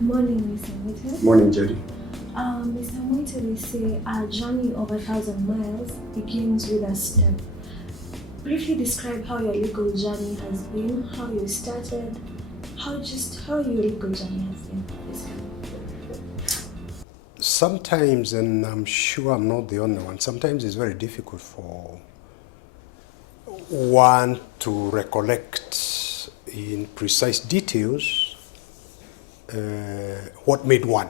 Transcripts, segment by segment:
Morning, Mr. Muite. Morning, Jody. Mr. Muite, they say a journey of 1,000 miles begins with a step. Briefly describe how your legal journey has been, how you started, how your legal journey has been. Sometimes, and I'm sure I'm not the only one, sometimes it's very difficult for one to recollect in precise details what made one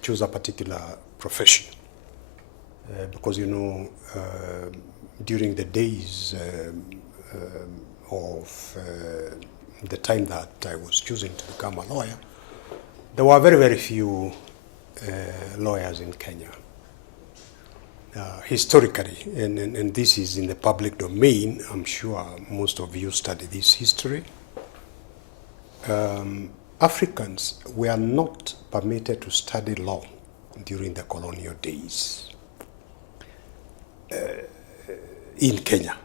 choose a particular profession. Because, during the days of the time that I was choosing to become a lawyer, there were very, very few lawyers in Kenya. Historically, and this is in the public domain, I'm sure most of you study this history, Africans were not permitted to study law during the colonial days in Kenya.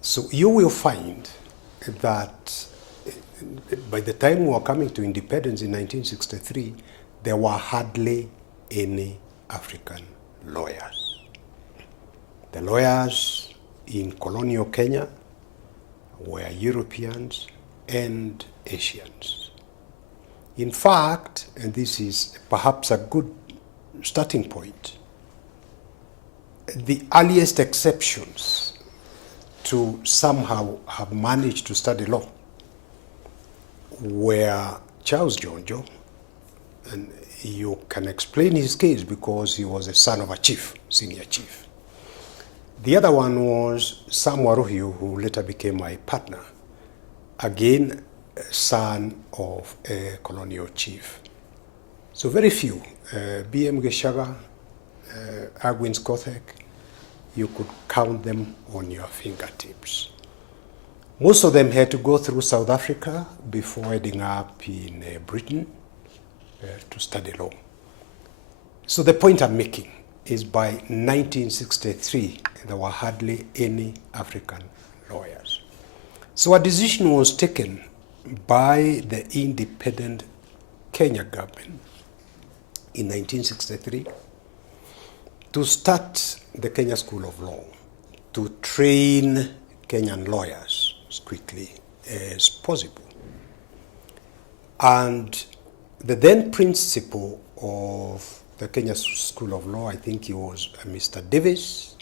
So you will find that by the time we were coming to independence in 1963, there were hardly any African lawyers. The lawyers in colonial Kenya were Europeans and Asians. In fact, and this is perhaps a good starting point, the earliest exceptions to somehow have managed to study law were Charles Jonjo, and you can explain his case because he was a son of a chief, senior chief. The other one was Sam Waruhiu, who later became my partner, again, son of a colonial chief. So very few, B.M. Geshaga, Agwin Skothek, you could count them on your fingertips. Most of them had to go through South Africa before ending up in Britain to study law. So the point I'm making is by 1963, there were hardly any African lawyers. So a decision was taken by the independent Kenya government in 1963 to start the Kenya School of Law, to train Kenyan lawyers as quickly as possible. And the then principal of the Kenya School of Law, I think he was Mr. Davis,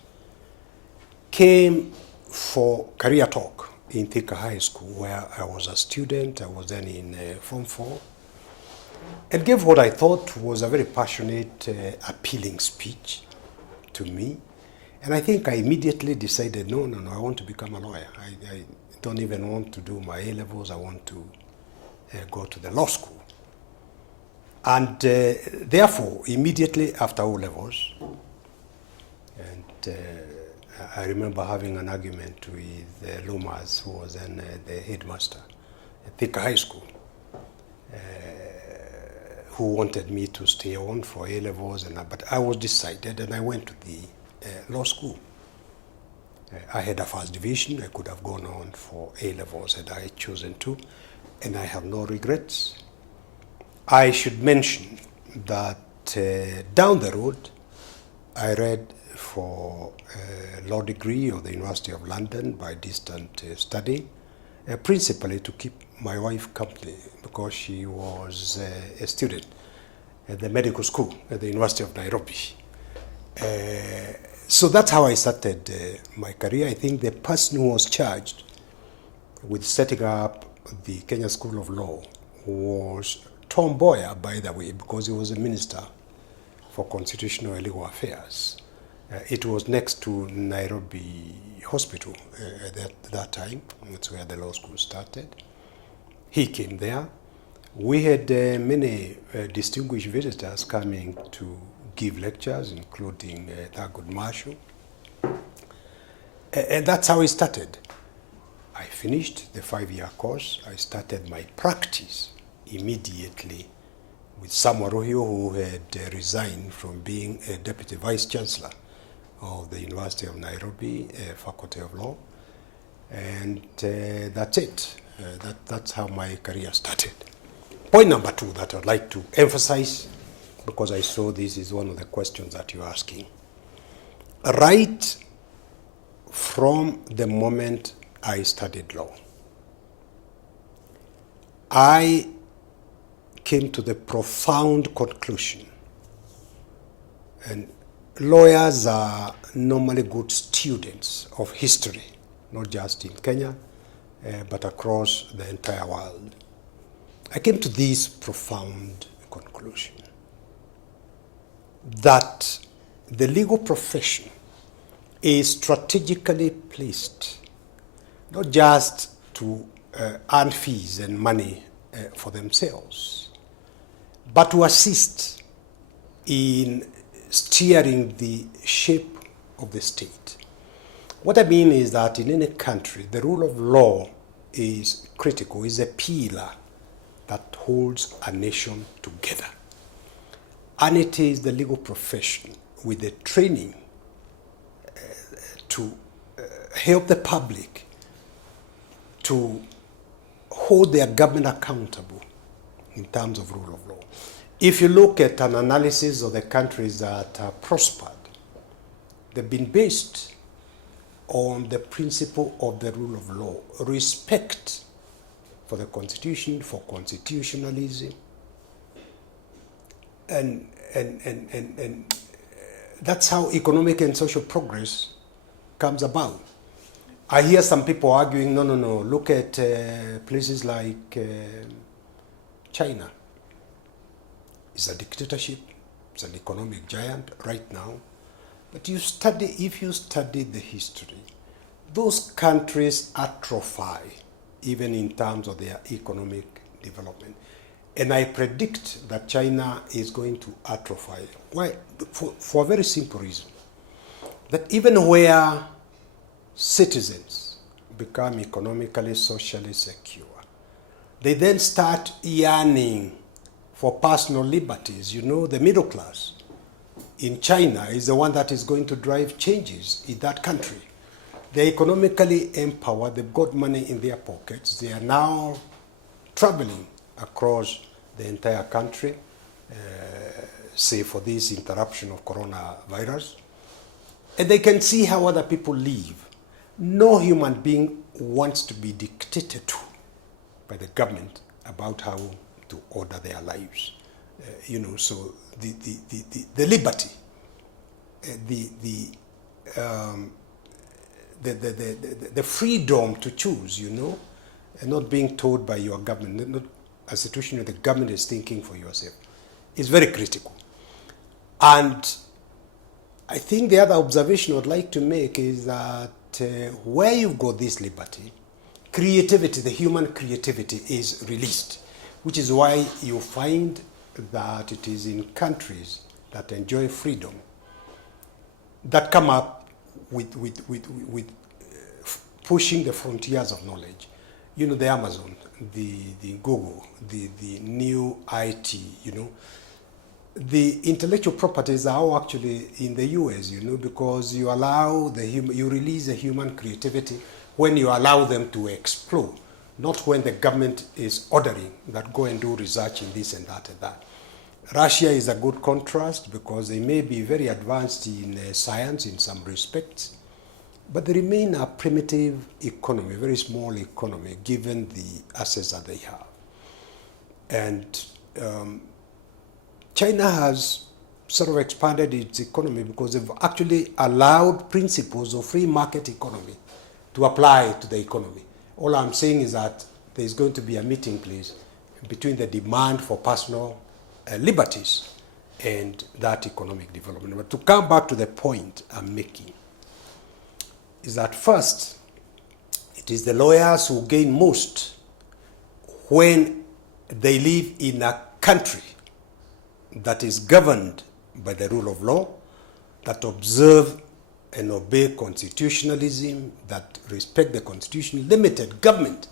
came for career talk in Thika High School, where I was a student. I was then in Form 4, and gave what I thought was a very passionate, appealing speech to me. And I think I immediately decided, no, I want to become a lawyer. I don't even want to do my A-levels. I want to go to the law school. And therefore, immediately after O-levels, and I remember having an argument with Lomas, who was then the headmaster at Thika High School, who wanted me to stay on for A-levels, but I was decided, and I went to the law school. I had a first division. I could have gone on for A-levels had I chosen to, and I have no regrets. I should mention that down the road, I read for a law degree of the University of London by distant study, principally to keep my wife company because she was a student at the medical school at the University of Nairobi. So that's how I started my career. I think the person who was charged with setting up the Kenya School of Law was Tom Boyer, by the way, because he was a minister for constitutional and legal affairs. It was next to Nairobi Hospital at that time. That's where the law school started. He came there. We had many distinguished visitors coming to give lectures, including Thurgood Marshall. And that's how it started. I finished the 5-year course. I started my practice immediately with Sam Waruhiu, who had resigned from being a deputy vice chancellor of the University of Nairobi, Faculty of Law. And that's it. That's how my career started. Point number two that I'd like to emphasize, because I saw this is one of the questions that you're asking. Right from the moment I studied law, I came to the profound conclusion, and lawyers are normally good students of history, not just in Kenya, but across the entire world. I came to this profound conclusion that the legal profession is strategically placed not just to earn fees and money for themselves, but to assist in steering the shape of the state. What I mean is that in any country, the rule of law is critical, is a pillar that holds a nation together. And it is the legal profession with the training to help the public to hold their government accountable in terms of rule of law. If you look at an analysis of the countries that have prospered, they've been based on the principle of the rule of law, respect for the Constitution, for constitutionalism, and that's how economic and social progress comes about. I hear some people arguing, no, look at places like China. It's a dictatorship, it's an economic giant right now. But if you study the history, those countries atrophy even in terms of their economic development. And I predict that China is going to atrophy. Why? For a very simple reason. That even where citizens become economically, socially secure, they then start yearning for personal liberties. You know, the middle class in China is the one that is going to drive changes in that country. They're economically empowered, they've got money in their pockets, they are now traveling across the entire country, say for this interruption of coronavirus, and they can see how other people live. No human being wants to be dictated to by the government about how to order their lives. So the liberty, the freedom to choose, and not being told by your government, not a situation where the government is thinking for yourself, is very critical. And I think the other observation I'd like to make is that where you've got this liberty, creativity, the human creativity is released, which is why you find that it is in countries that enjoy freedom that come up with pushing the frontiers of knowledge. The Amazon, the Google, the new IT, The intellectual properties are all actually in the US, because you allow you release the human creativity when you allow them to explore, not when the government is ordering that go and do research in this and that and that. Russia is a good contrast because they may be very advanced in science in some respects, but they remain a primitive economy, very small economy, given the assets that they have. And China has sort of expanded its economy because they've actually allowed principles of free market economy to apply to the economy. All I'm saying is that there's going to be a meeting place between the demand for personal liberties and that economic development. But to come back to the point I'm making, is that first, it is the lawyers who gain most when they live in a country that is governed by the rule of law, that observe and obey constitutionalism, that respect the constitution, limited government,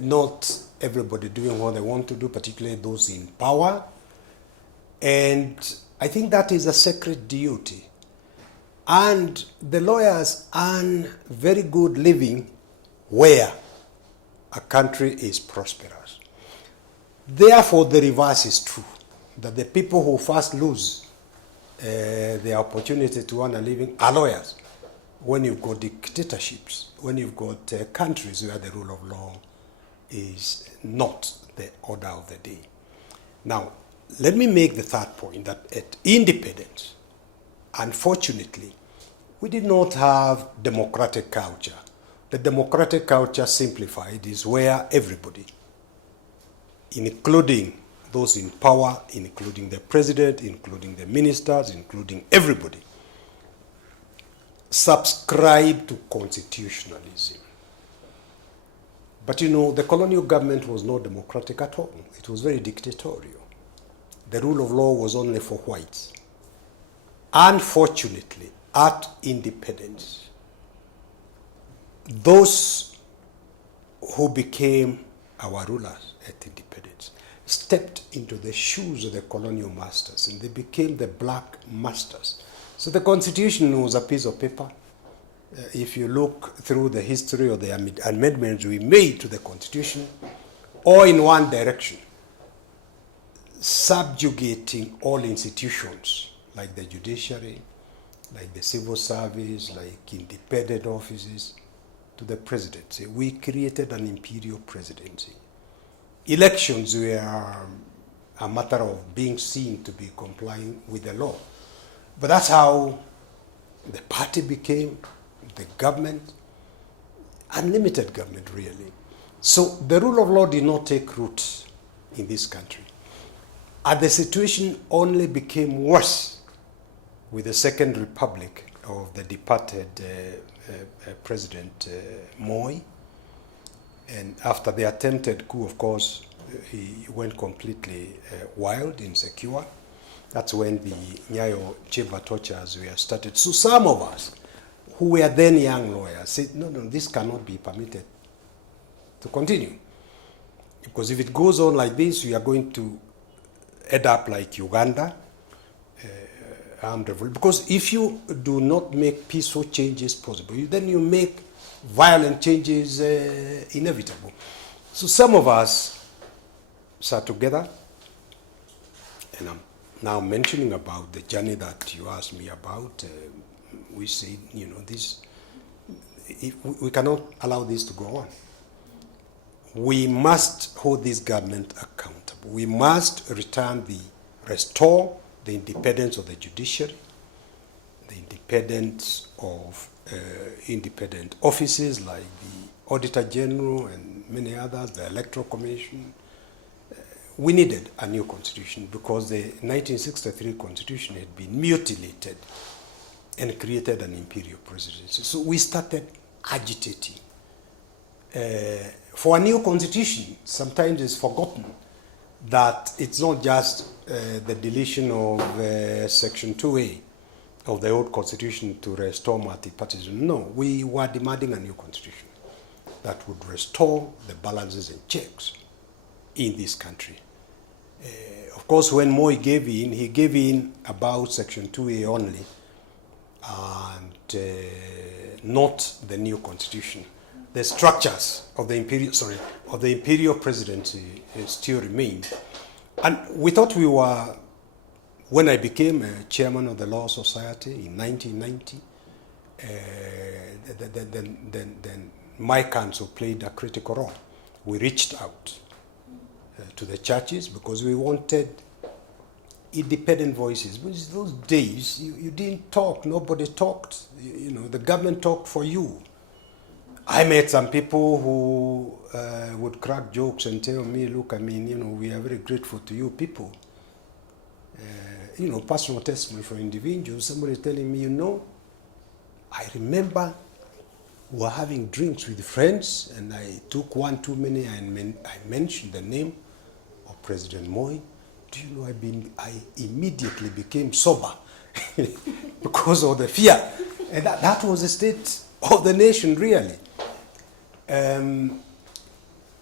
not everybody doing what they want to do, particularly those in power. And I think that is a sacred duty. And the lawyers earn very good living where a country is prosperous. Therefore, the reverse is true, that the people who first lose the opportunity to earn a living are lawyers. When you've got dictatorships, when you've got countries where the rule of law is not the order of the day. Now, let me make the third point, that at independence, unfortunately, we did not have democratic culture. The democratic culture, simplified, is where everybody, including those in power, including the president, including the ministers, including everybody, subscribe to constitutionalism. But you know, the colonial government was not democratic at all. It was very dictatorial. The rule of law was only for whites. Unfortunately, at independence, those who became our rulers at independence stepped into the shoes of the colonial masters, and they became the black masters. So the Constitution was a piece of paper. If you look through the history of the amendments we made to the Constitution, all in one direction, subjugating all institutions like the judiciary, like the civil service, like independent offices, to the presidency. We created an imperial presidency. Elections were a matter of being seen to be complying with the law. But that's how the party became, the government, unlimited government really. So the rule of law did not take root in this country. And the situation only became worse with the Second Republic of the departed President Moi. And after the attempted coup, of course, he went completely wild, insecure. That's when the Nyayo chamber tortures were started. So some of us who were then young lawyers said, no, this cannot be permitted to continue. Because if it goes on like this, we are going to end up like Uganda, armed revolt. Because if you do not make peaceful changes possible, then you make violent changes inevitable. So some of us sat together, and I'm now mentioning about the journey that you asked me about. We said, this, we cannot allow this to go on. We must hold this government accountable. We must restore the independence of the judiciary, the independence of independent offices like the Auditor General and many others, the Electoral Commission. We needed a new constitution because the 1963 constitution had been mutilated and created an imperial presidency. So we started agitating for a new constitution. Sometimes it's forgotten that it's not just the deletion of Section 2A of the old constitution to restore multipartyism. No, we were demanding a new constitution that would restore the balances and checks in this country. Of course, when Moi gave in, he gave in about Section 2A only, and not the new constitution. The structures of the imperial presidency still remain. And we thought we were, when I became chairman of the Law Society in 1990, then my council played a critical role. We reached out to the churches because we wanted independent voices. Because those days, you didn't talk, nobody talked. The government talked for you. I met some people who would crack jokes and tell me, look, we are very grateful to you people. Personal testimony for individuals, somebody telling me, I remember we were having drinks with friends and I took one too many and I mentioned the name of President Moi. Do you know, I immediately became sober because of the fear. And that was the state of the nation, really. And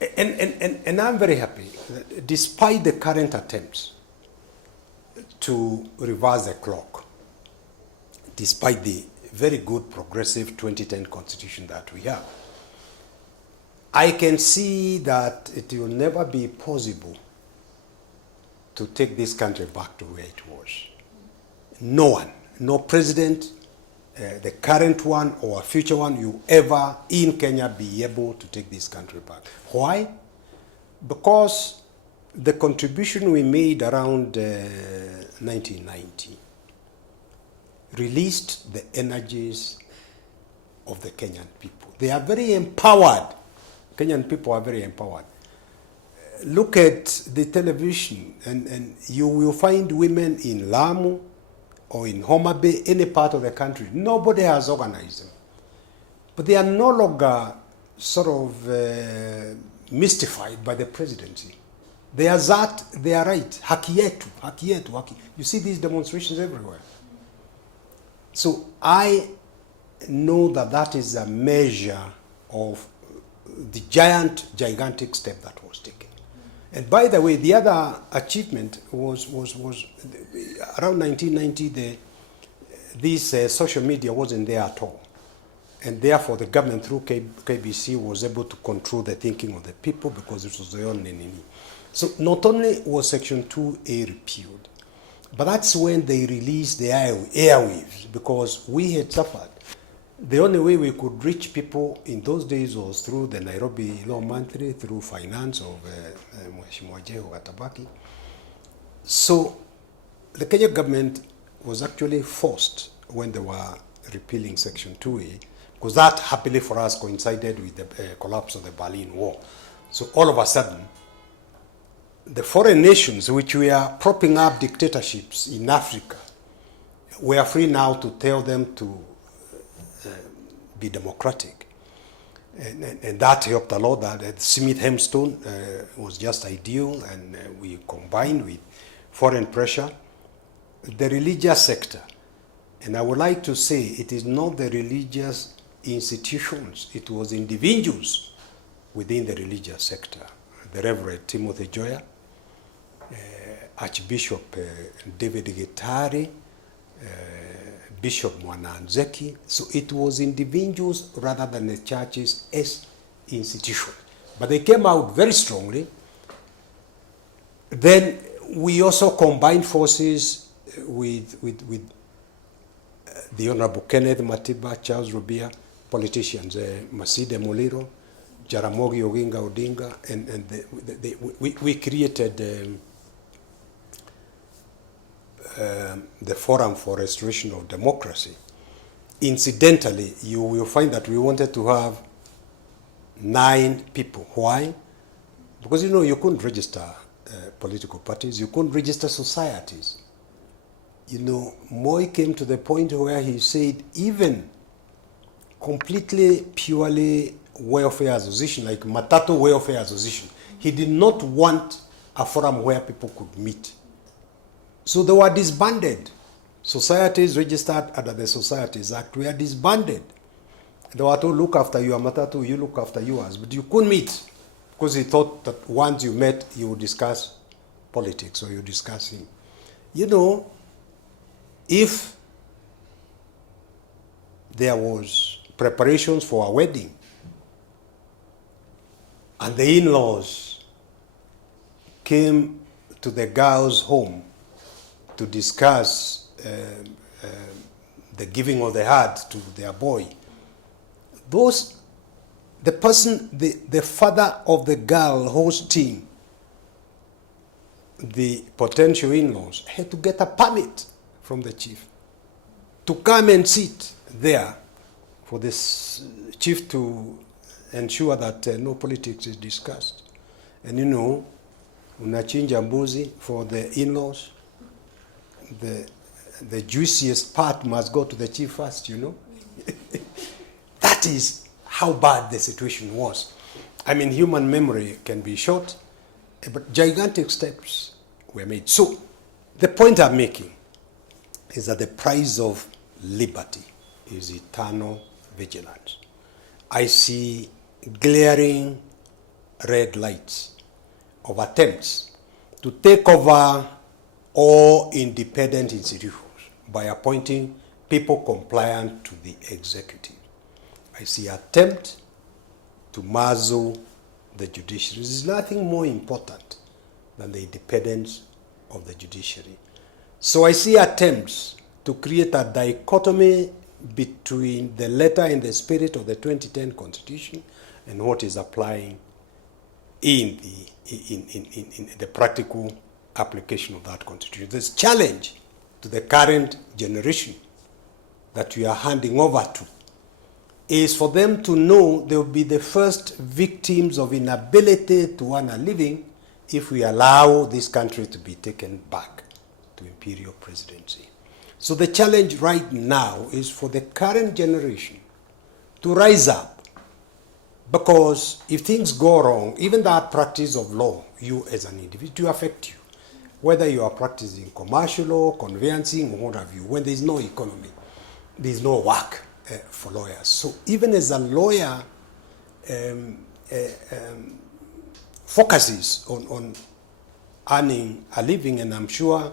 I'm very happy that despite the current attempts to reverse the clock, despite the very good progressive 2010 constitution that we have, I can see that it will never be possible to take this country back to where it was. No one, no president, the current one or a future one, you ever in Kenya be able to take this country back. Why? Because the contribution we made around 1990 released the energies of the Kenyan people. They are very empowered. Kenyan people are very empowered. Look at the television and you will find women in Lamu or in Homa Bay, any part of the country. Nobody has organized them. But they are no longer sort of mystified by the presidency. They are that, they are right. Haki yetu, haki yetu, haki. You see these demonstrations everywhere. So I know that that is a measure of the gigantic step that was taken. And by the way, the other achievement was around 1990, this social media wasn't there at all. And therefore, the government through KBC was able to control the thinking of the people because it was their own enemy. So not only was Section 2A repealed, but that's when they released the airwaves because we had suffered. The only way we could reach people in those days was through the Nairobi Law Monthly, through finance of Mheshimiwa Jeho Gatabaki. So the Kenya government was actually forced when they were repealing Section 2A, because that happily for us coincided with the collapse of the Berlin Wall. So all of a sudden, the foreign nations which were propping up dictatorships in Africa were free now to tell them to be democratic. And that helped a lot. That Smith Hempstone was just ideal, and we combined with foreign pressure. The religious sector, and I would like to say it is not the religious institutions, it was individuals within the religious sector. The Reverend Timothy Joya, Archbishop David Gitari, Bishop Mwananzeki. So it was individuals rather than the churches as institutions. But they came out very strongly. Then we also combined forces with the Honorable Kenneth Matiba, Charles Rubia, politicians, Maside Muliro, Jaramogi Oginga Odinga, and we created the Forum for Restoration of Democracy. Incidentally, you will find that we wanted to have 9 people. Why? Because you couldn't register political parties, you couldn't register societies. Moi came to the point where he said even completely, purely welfare association, like Matatu Welfare Association, he did not want a forum where people could meet. So they were disbanded. Societies registered under the Societies Act were disbanded. They were told, look after your Matatu, you look after yours. But you couldn't meet because he thought that once you met, you would discuss politics or you discuss him. If there was preparations for a wedding and the in-laws came to the girl's home to discuss the giving of the heart to their boy, the father of the girl hosting the potential in-laws had to get a permit from the chief to come and sit there for this chief to ensure that no politics is discussed. And unachinja mbuzi for the in-laws. The juiciest part must go to the chief first, That is how bad the situation was. I mean, human memory can be short, but gigantic steps were made. So the point I'm making is that the price of liberty is eternal vigilance. I see glaring red lights of attempts to take over all independent institutions by appointing people compliant to the executive. I see attempt to muzzle the judiciary. There is nothing more important than the independence of the judiciary. So I see attempts to create a dichotomy between the letter and the spirit of the 2010 Constitution and what is applying in the practical application of that Constitution. This challenge to the current generation that we are handing over to is for them to know they will be the first victims of inability to earn a living if we allow this country to be taken back to imperial presidency. So the challenge right now is for the current generation to rise up, because if things go wrong, even that practice of law, you as an individual, affect you. Whether you are practicing commercial law, conveyancing, or what have you, when there's no economy, there's no work for lawyers. So even as a lawyer focuses on earning a living, and I'm sure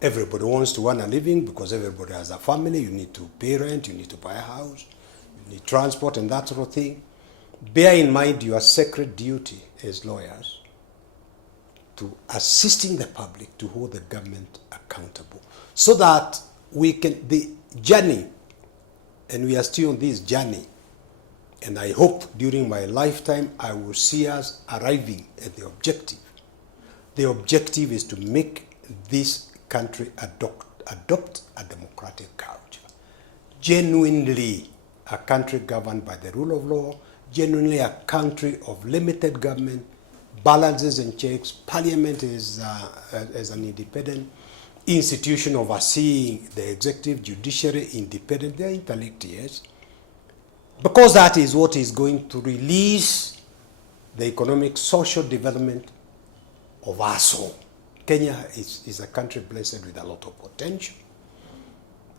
everybody wants to earn a living because everybody has a family, you need to pay rent, you need to buy a house, you need transport and that sort of thing. Bear in mind your sacred duty as lawyers to assisting the public to hold the government accountable, so that we can, the journey, and we are still on this journey, and I hope during my lifetime I will see us arriving at the objective. The objective is to make this country adopt a democratic culture, genuinely a country governed by the rule of law, genuinely a country of limited government, balances and checks. Parliament is as an independent institution overseeing the executive, judiciary, independent. They are intellectuals, because that is what is going to release the economic, social development of us all. Kenya is a country blessed with a lot of potential.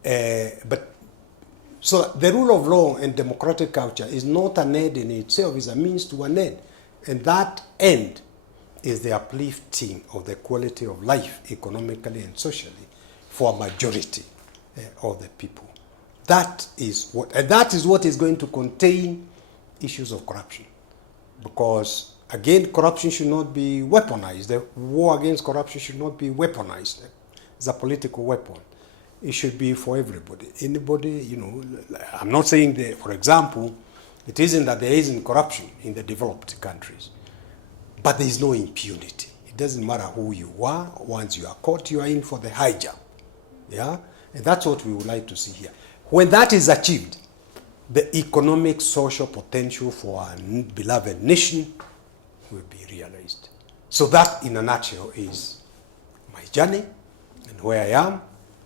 But so the rule of law and democratic culture is not an end in itself, it's a means to an end. And that end is the uplifting of the quality of life economically and socially for a majority of the people. That is what is going to contain issues of corruption. Because again, corruption should not be weaponized. The war against corruption should not be weaponized. It's a political weapon. It should be for everybody. Anybody, you know, I'm not saying that, for example, it isn't that there isn't corruption in the developed countries, but there is no impunity. It doesn't matter who you are. Once you are caught, you are in for the high jump. Yeah? And that's what we would like to see here. When that is achieved, the economic, social potential for our beloved nation will be realized. So that, in a nutshell, is my journey and where I am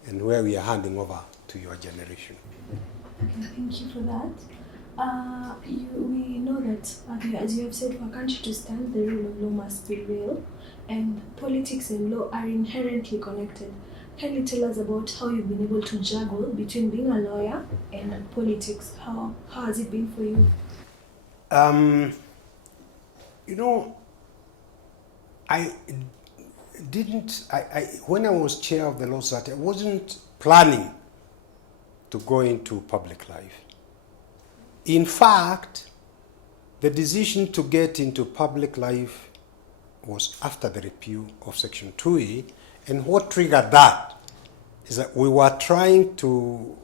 and where we are handing over to your generation. Okay, thank you for that. We know that, as you have said, for a country to stand, the rule of law must be real, and politics and law are inherently connected. Can you tell us about how you've been able to juggle between being a lawyer and politics? How has it been for you? You know, when I was chair of the Law Society, I wasn't planning to go into public life. In fact, the decision to get into public life was after the repeal of Section 2A, and what triggered that is that we were trying to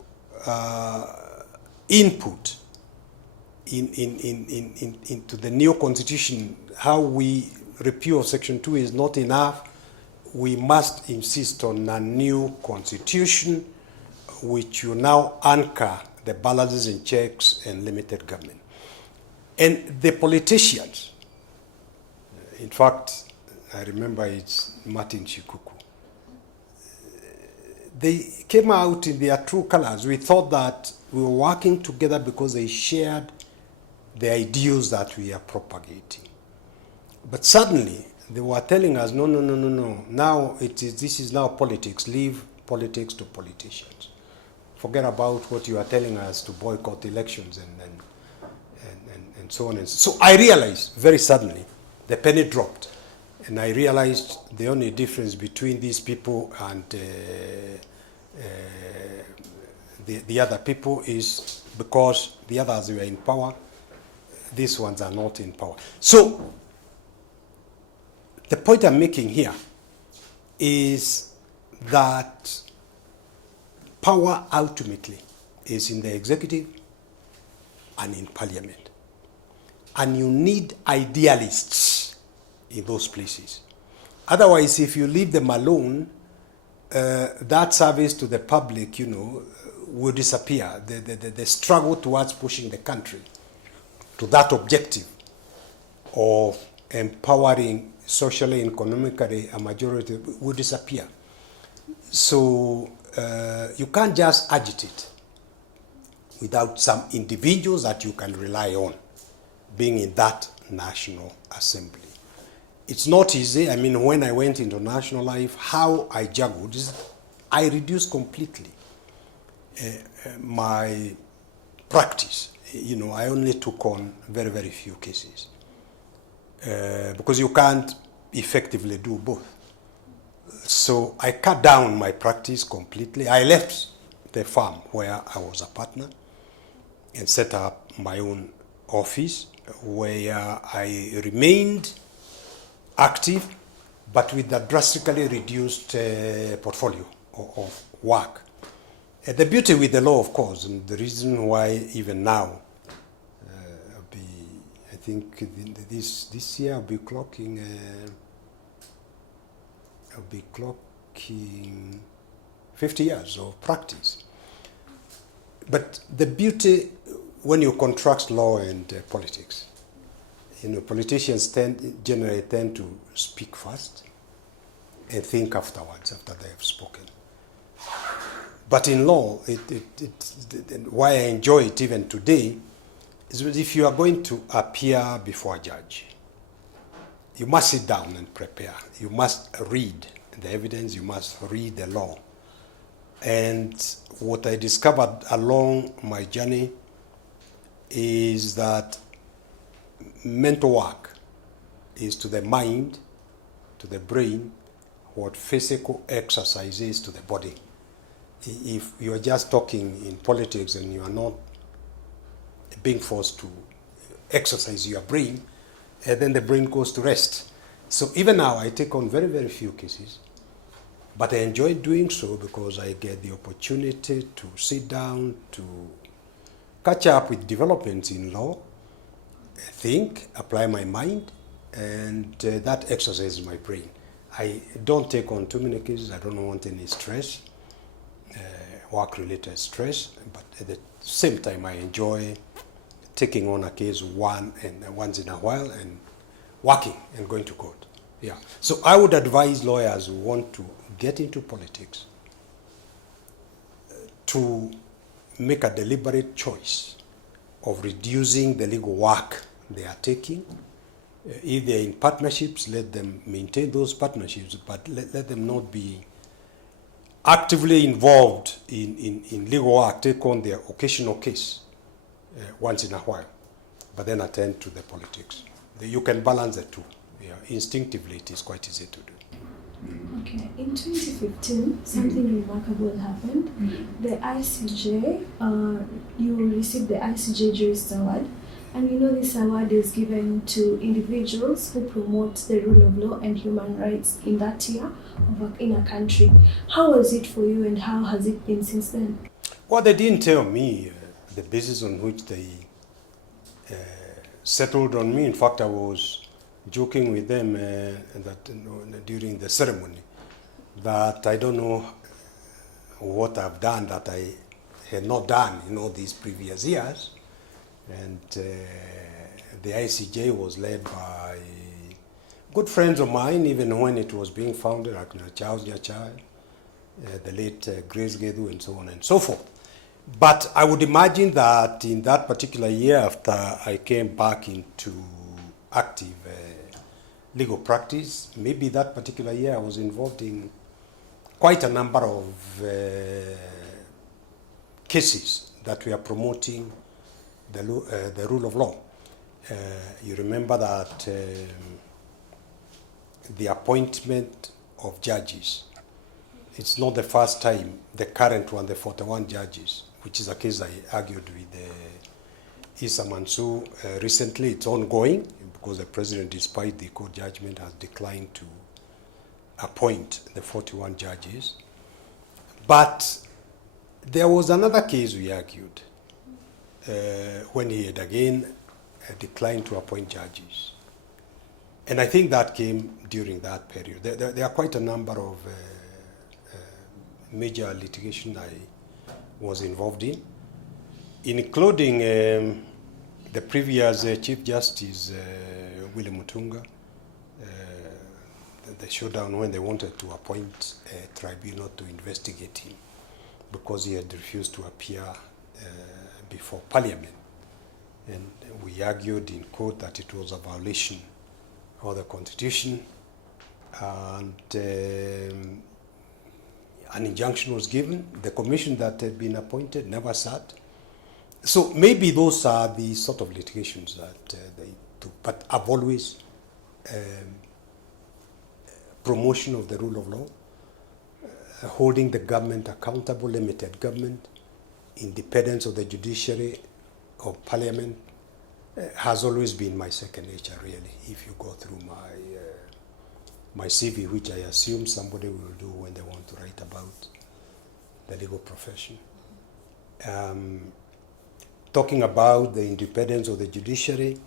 input into the new constitution how we repeal of Section 2 is not enough. We must insist on a new constitution which will now anchor the balances and checks and limited government. And the politicians, in fact, I remember it's Martin Shikuku, they came out in their true colors. We thought that we were working together because they shared the ideals that we are propagating. But suddenly, they were telling us, no. Now this is now politics. Leave politics to politicians. Forget about what you are telling us to boycott elections and so on. And so I realized very suddenly, the penny dropped. And I realized the only difference between these people and the other people is because the others were in power, these ones are not in power. So the point I'm making here is that power ultimately is in the executive and in parliament. And you need idealists in those places. Otherwise, if you leave them alone, that service to the public, will disappear. The struggle towards pushing the country to that objective of empowering socially and economically a majority will disappear. So you can't just agitate without some individuals that you can rely on being in that National Assembly. It's not easy. I mean, when I went into national life, how I juggled is I reduced completely my practice. I only took on very, very few cases because you can't effectively do both. So I cut down my practice completely. I left the firm where I was a partner and set up my own office where I remained active, but with a drastically reduced portfolio of work. The beauty with the law, of course, and the reason why even now, I think this year I'll be clocking 50 years of practice. But the beauty when you contrast law and politics, politicians generally tend to speak first and think afterwards, after they have spoken. But in law, why I enjoy it even today is that if you are going to appear before a judge, you must sit down and prepare. You must read the evidence, you must read the law. And what I discovered along my journey is that mental work is to the mind, to the brain, what physical exercise is to the body. If you are just talking in politics and you are not being forced to exercise your brain, then the brain goes to rest. So even now I take on very, very few cases, but I enjoy doing so because I get the opportunity to sit down, to catch up with developments in law, think, apply my mind, and that exercises my brain. I don't take on too many cases. I don't want any stress, work-related stress, but at the same time I enjoy taking on a case once in a while and working and going to court. Yeah. So I would advise lawyers who want to get into politics to make a deliberate choice of reducing the legal work they are taking. If they're in partnerships, let them maintain those partnerships, but let them not be actively involved in legal work. Take on their occasional case once in a while, but then attend to the politics. You can balance the two. Yeah. Instinctively, it is quite easy to do. Okay, in 2015, something remarkable happened. The ICJ, you received the ICJ Jurist Award, and this award is given to individuals who promote the rule of law and human rights in that tier in a country. How was it for you, and how has it been since then? Well, they didn't tell me the basis on which they settled on me. In fact, I was joking with them that during the ceremony that I don't know what I've done that I had not done in all these previous years. And the ICJ was led by good friends of mine, even when it was being founded, like Charles Nyachai, the late Grace Gedu, and so on and so forth. But I would imagine that in that particular year, after I came back into active legal practice, maybe that particular year I was involved in quite a number of cases that were promoting the rule of law. You remember that the appointment of judges, it's not the first time the current one, the 41 judges, which is a case I argued with Issa Mansour recently. It's ongoing because the president, despite the court judgment, has declined to appoint the 41 judges. But there was another case we argued when he had again declined to appoint judges. And I think that came during that period. There are quite a number of major litigation I was involved in, including the previous Chief Justice, William Mutunga, the showdown when they wanted to appoint a tribunal to investigate him because he had refused to appear before Parliament. And we argued in court that it was a violation of the Constitution, and an injunction was given. The commission that had been appointed never sat. So maybe those are the sort of litigations that they do. But I've always promotion of the rule of law, holding the government accountable, limited government, independence of the judiciary, of parliament, has always been my second nature, really. If you go through my CV, which I assume somebody will do when they want to write about the legal profession. Talking about the independence of the judiciary,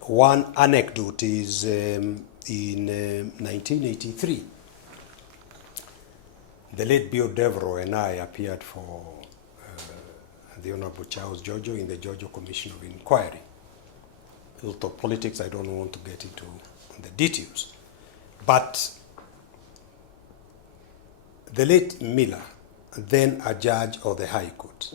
one anecdote is in 1983, the late Bill Devereaux and I appeared for the Honorable Charles Jojo in the Jojo Commission of Inquiry. A lot of politics, I don't want to get into the details. But the late Miller, then a judge of the High Court,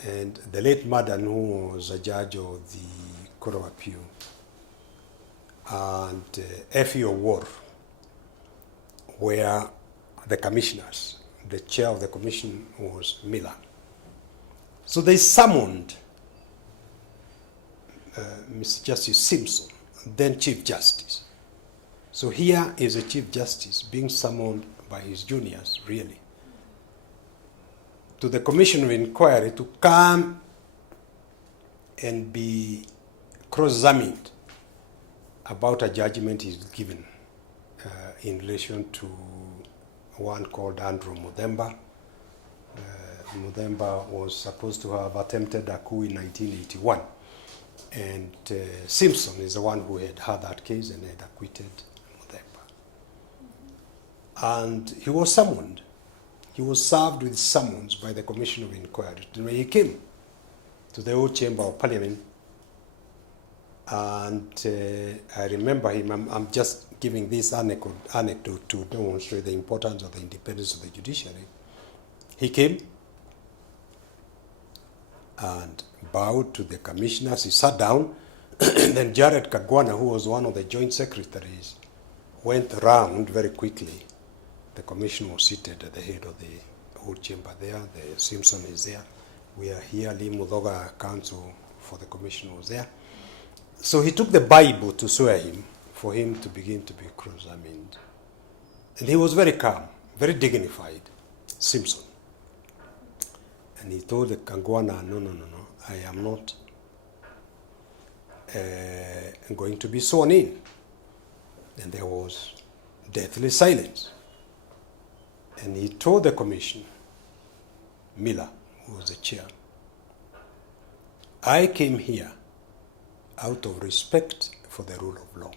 and the late Madden, who was a judge of the Court of Appeal, and F.E. O'War were the commissioners. The chair of the commission was Miller. So they summoned Mr. Justice Simpson, then Chief Justice. So here is a Chief Justice being summoned by his juniors, really, to the Commission of Inquiry to come and be cross-examined about a judgment he's given in relation to one called Andrew Mudhemba. Mudhemba was supposed to have attempted a coup in 1981. And Simpson is the one who had had that case and had acquitted Mudhemba. And he was summoned. He was served with summons by the Commission of Inquiry. And when he came to the old chamber of Parliament, and I remember him, I'm just giving this anecdote to demonstrate the importance of the independence of the judiciary. He came and bowed to the commissioners. He sat down. Then Jared Kagwana, who was one of the joint secretaries, went round very quickly. The commission was seated at the head of the old chamber there. The Simpson is there. We are here. Lee Mudhoga, counsel for the commission, was there. So he took the Bible to swear him, for him to begin to be cross-examined. And he was very calm, very dignified, Simpson. And he told the Kagwana, no, I am not going to be sworn in. And there was deathly silence. And he told the commission, Miller, who was the chair, I came here out of respect for the rule of law.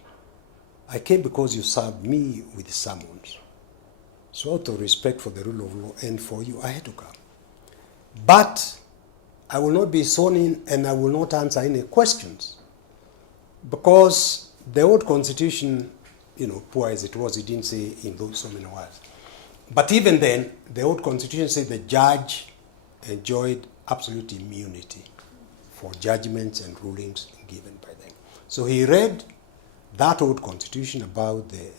I came because you served me with summons. So out of respect for the rule of law and for you, I had to come. But I will not be sworn in and I will not answer any questions. Because the old constitution, poor as it was, it didn't say in those so many words. But even then, the old constitution said the judge enjoyed absolute immunity for judgments and rulings given by them. So he read that old constitution about the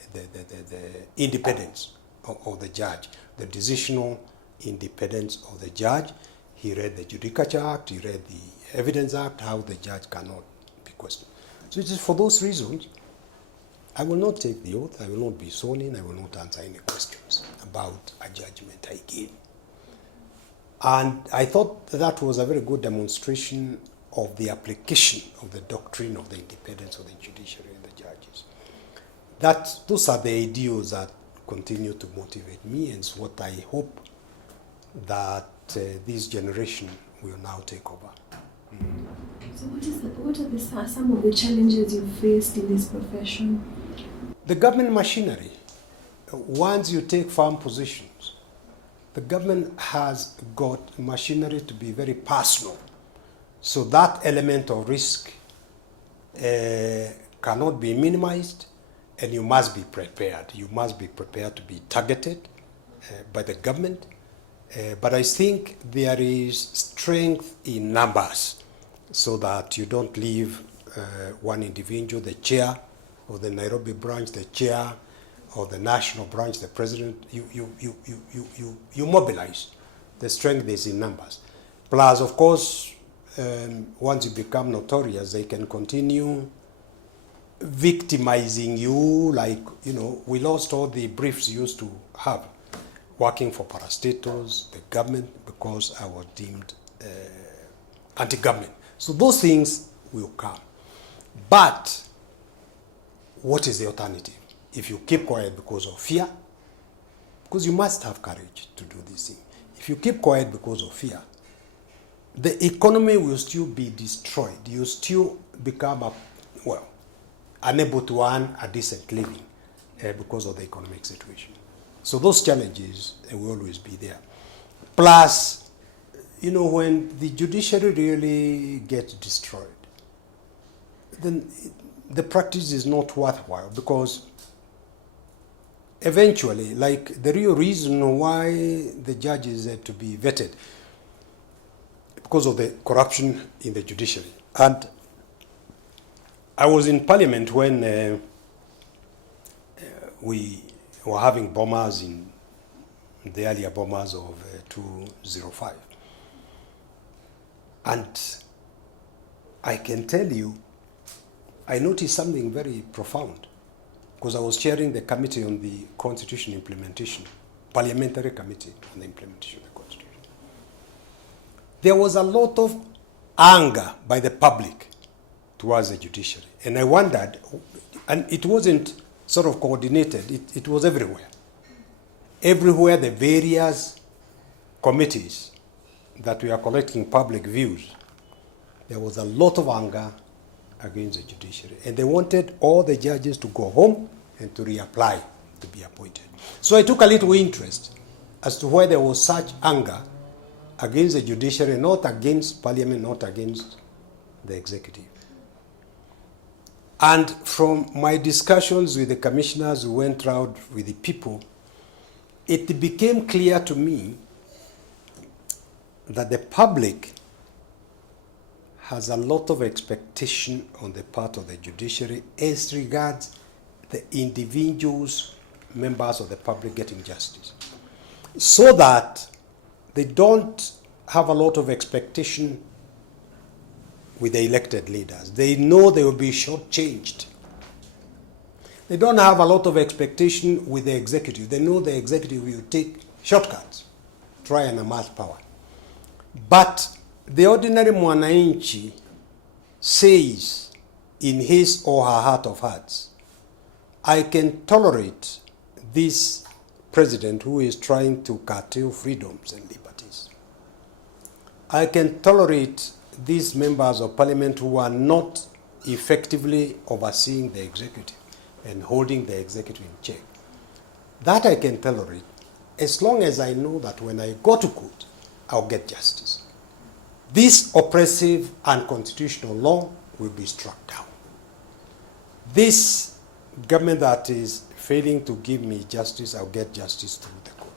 independence of the judge, the decisional independence of the judge. He read the Judicature Act, he read the Evidence Act, how the judge cannot be questioned. So it is for those reasons, I will not take the oath, I will not be sworn in, I will not answer any questions about a judgment I gave. And I thought that was a very good demonstration of the application of the doctrine of the independence of the judiciary and the judges. those are the ideals that continue to motivate me, and it's what I hope that this generation will now take over. So what are some of the challenges you faced in this profession? The government machinery, once you take firm positions, the government has got machinery to be very personal. So that element of risk cannot be minimized, and you must be prepared. You must be prepared to be targeted by the government. But I think there is strength in numbers, so that you don't leave one individual, the chair of the Nairobi branch, the chair of the national branch, the president. You mobilize. The strength is in numbers. Plus, of course, once you become notorious, they can continue victimizing you. Like, we lost all the briefs you used to have working for parastatals, the government, because I was deemed anti-government. So those things will come. But what is the alternative? If you keep quiet because of fear, because you must have courage to do this thing. If you keep quiet because of fear, the economy will still be destroyed. You still become unable to earn a decent living because of the economic situation. So those challenges will always be there. Plus, when the judiciary really gets destroyed, then the practice is not worthwhile, because eventually, like, the real reason why the judges had to be vetted, because of the corruption in the judiciary. And I was in Parliament when we were having bombers in the earlier bombers of 2005. And I can tell you, I noticed something very profound, because I was chairing the committee on the Constitution implementation, parliamentary committee on the implementation of the Constitution. There was a lot of anger by the public towards the judiciary. And I wondered, and it wasn't sort of coordinated, it was everywhere. Everywhere, the various committees that we are collecting public views, there was a lot of anger against the judiciary. And they wanted all the judges to go home and to reapply to be appointed. So I took a little interest as to why there was such anger against the judiciary, not against Parliament, not against the executive. And from my discussions with the commissioners who went round with the people, it became clear to me that the public has a lot of expectation on the part of the judiciary as regards the individuals, members of the public, getting justice, so that they don't have a lot of expectation with the elected leaders. They know they will be shortchanged. They don't have a lot of expectation with the executive. They know the executive will take shortcuts, try and amass power. But the ordinary mwananchi says in his or her heart of hearts, I can tolerate this president who is trying to curtail freedoms and liberties. I can tolerate these members of parliament who are not effectively overseeing the executive and holding the executive in check. That I can tolerate as long as I know that when I go to court, I'll get justice. This oppressive and unconstitutional law will be struck down. This government that is failing to give me justice, I'll get justice through the court.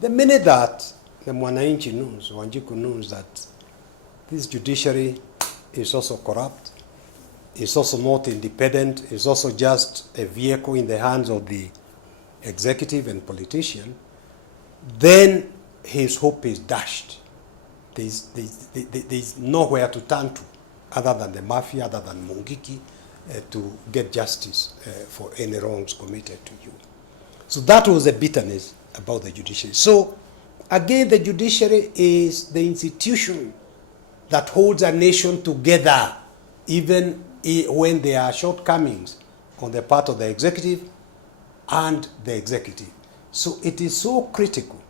The minute that the mwananchi knows, Wanjiku knows that this judiciary is also corrupt, is also not independent, is also just a vehicle in the hands of the executive and politician, then his hope is dashed. There's nowhere to turn to other than the mafia, other than Mungiki, to get justice for any wrongs committed to you. So that was the bitterness about the judiciary. So again, the judiciary is the institution that holds a nation together, even when there are shortcomings on the part of the executive and the executive. So it is so critical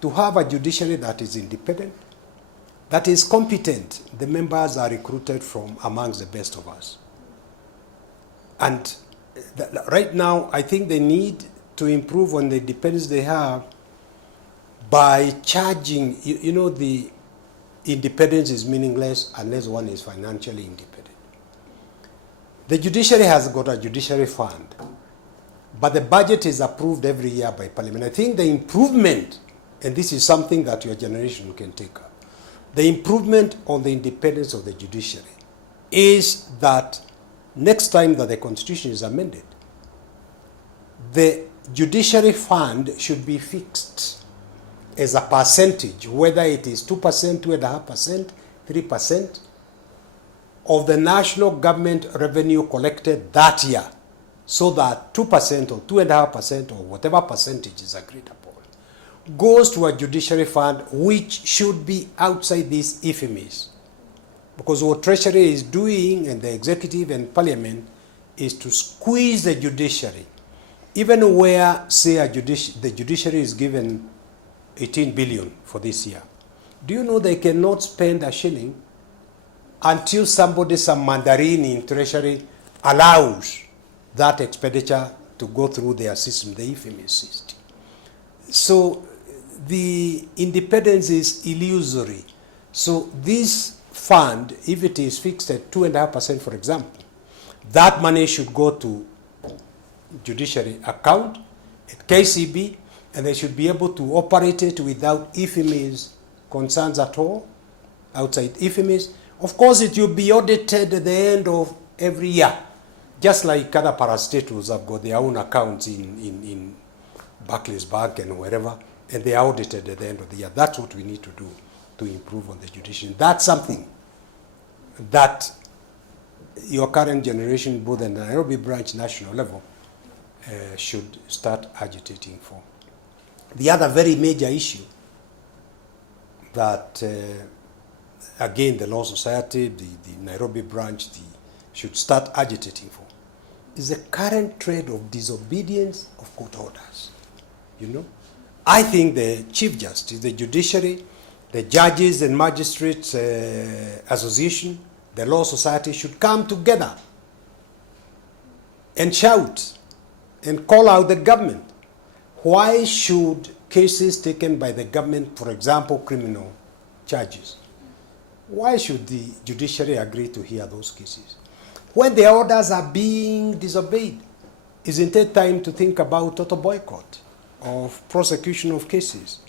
to have a judiciary that is independent, that is competent. The members are recruited from amongst the best of us. And right now, I think they need to improve on the independence they have by charging, the independence is meaningless unless one is financially independent. The judiciary has got a judiciary fund, but the budget is approved every year by Parliament. I think the improvement, and this is something that your generation can take up, the improvement on the independence of the judiciary is that next time that the Constitution is amended, the judiciary fund should be fixed as a percentage, whether it is 2%, 2.5%, 3% of the national government revenue collected that year, so that 2% or 2.5% or whatever percentage is agreed upon goes to a judiciary fund, which should be outside these FMEs. Because what Treasury is doing, and the executive and Parliament, is to squeeze the judiciary. Even where, say, the judiciary is given 18 billion for this year. Do you know they cannot spend a shilling until somebody, some mandarin in Treasury, allows that expenditure to go through their system, the FME system. So the independence is illusory. So this fund, if it is fixed at 2.5%, for example, that money should go to judiciary account at KCB, and they should be able to operate it without FME's concerns at all, outside FME's. Of course, it will be audited at the end of every year, just like other parastatals have got their own accounts in Barclays Bank and wherever, and they are audited at the end of the year. That's what we need to do to improve on the judiciary. That's something that your current generation, both in the Nairobi branch, national level, should start agitating for. The other very major issue that, again, the Law Society, the Nairobi branch, should start agitating for, is the current trend of disobedience of court orders. I think the Chief Justice, the judiciary, the judges and magistrates association, the Law Society should come together and shout and call out the government. Why should cases taken by the government, for example, criminal charges, why should the judiciary agree to hear those cases? When the orders are being disobeyed, isn't it time to think about total boycott of prosecution of cases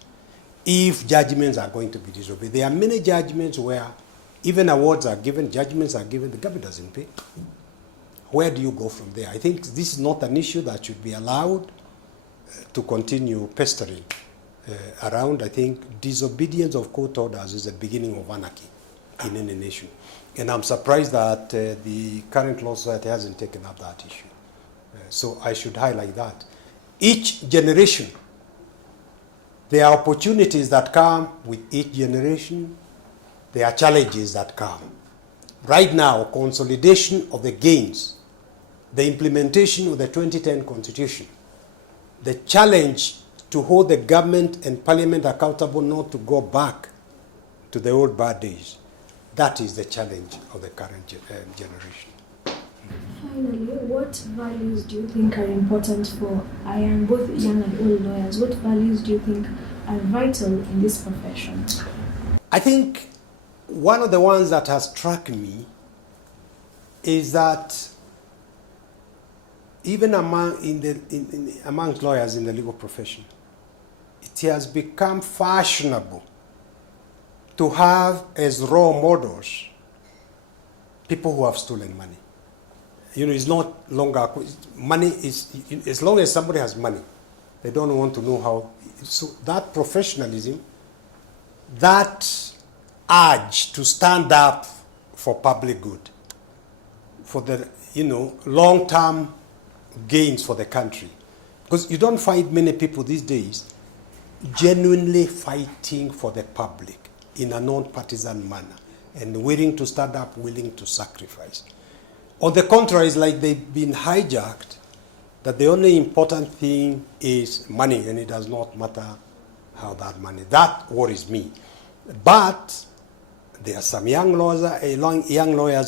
if judgments are going to be disobeyed? There are many judgments where even awards are given, judgments are given, the government doesn't pay. Where do you go from there? I think this is not an issue that should be allowed to continue pestering around. I think disobedience of court orders is the beginning of anarchy in any nation. And I'm surprised that the current Law Society hasn't taken up that issue. So I should highlight that. Each generation, there are opportunities that come with each generation. There are challenges that come. Right now, consolidation of the gains, the implementation of the 2010 Constitution, the challenge to hold the government and Parliament accountable not to go back to the old bad days. That is the challenge of the current generation. Finally, what values do you think are important for both young and old lawyers? What values do you think are vital in this profession? I think one of the ones that has struck me is that even amongst lawyers in the legal profession, it has become fashionable to have as role models people who have stolen money. It's not longer, money is, as long as somebody has money, they don't want to know how. So that professionalism, that urge to stand up for public good, for the long-term gains for the country. Because you don't find many people these days genuinely fighting for the public in a non-partisan manner and willing to stand up, willing to sacrifice. On the contrary, it's like they've been hijacked that the only important thing is money, and it does not matter how that money. That worries me. But there are some young lawyers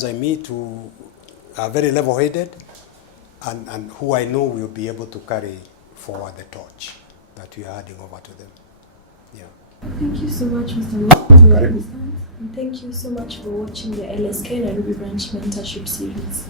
I meet who are very level-headed and who I know will be able to carry forward the torch that we are handing over to them. Yeah. Thank you so much, Mr. Muite, for your understanding. And thank you so much for watching the LSK Nairobi Branch Mentorship Series.